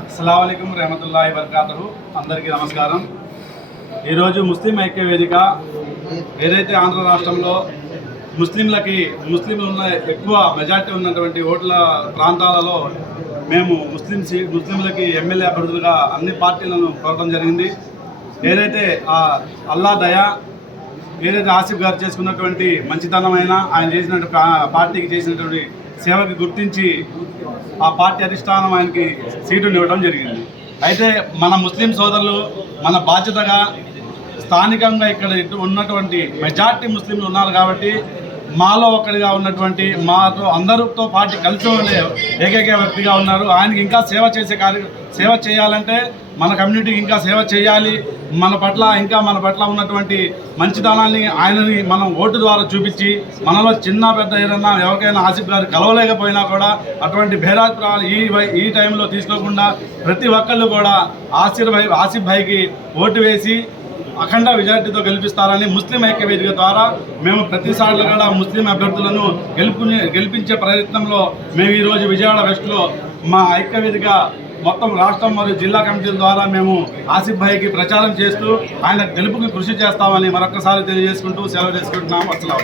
అస్సలం రహమతుల్లా వర్కాతరు అందరికీ నమస్కారం. ఈరోజు ముస్లిం ఐక్య వేదిక ఏదైతే ఆంధ్ర రాష్ట్రంలో ముస్లింలకి ముస్లింలు ఉన్న ఎక్కువ మెజార్టీ ఉన్నటువంటి ఓట్ల ప్రాంతాలలో మేము ముస్లిం ముస్లింలకి ఎమ్మెల్యే అభ్యర్థులుగా అన్ని పార్టీలను కోరడం జరిగింది. ఏదైతే ఆ అల్లా దయా ఏదైతే ఆసిఫ్ గారు చేసుకున్నటువంటి మంచితనమైన ఆయన చేసినటువంటి పార్టీకి చేసినటువంటి సేవకి గుర్తించి ఆ పార్టీ అధిష్టానం ఆయనకి సీటుని ఇవ్వడం జరిగింది. అయితే మన ముస్లిం సోదరులు మన బాధ్యతగా స్థానికంగా ఇక్కడ ఇటు ఉన్నటువంటి మెజార్టీ ముస్లింలు ఉన్నారు కాబట్టి మాలో ఒకటిగా ఉన్నటువంటి మాతో అందరితో పాటు కలిసి ఉండే ఏకైక వ్యక్తిగా ఉన్నారు. ఆయనకి ఇంకా సేవ చేసే కార్య సేవ చేయాలంటే మన కమ్యూనిటీకి ఇంకా సేవ చేయాలి. మన పట్ల ఇంకా మన పట్ల ఉన్నటువంటి మంచితనాన్ని ఆయనని మనం ఓటు ద్వారా చూపించి మనలో చిన్న పెద్ద ఏదన్నా ఎవరికైనా ఆసిఫ్ గారు కలవలేకపోయినా కూడా అటువంటి భేదాభిప్రాయాలు ఈ ఈ టైంలో తీసుకోకుండా ప్రతి ఒక్కళ్ళు కూడా ఆసిఫ్ భాయ్ ఆసిఫ్ భాయ్కి ఓటు వేసి అఖండ మెజార్టీతో గెలిపిస్తారని ముస్లిం ఐక్య వేదిక ద్వారా మేము ప్రతిసార్లు కూడా ముస్లిం అభ్యర్థులను గెలుపుని గెలిపించే ప్రయత్నంలో మేము ఈరోజు విజయవాడ వెస్ట్లో మా ఐక్య వేదిక మొత్తం రాష్ట్రం మరియు జిల్లా కమిటీల ద్వారా మేము ఆసిఫ్ భాయ్కి ప్రచారం చేస్తూ ఆయన గెలుపుకి కృషి చేస్తామని మరొకసారి తెలియజేసుకుంటూ సెలవు చేసుకుంటున్నాము. అసలు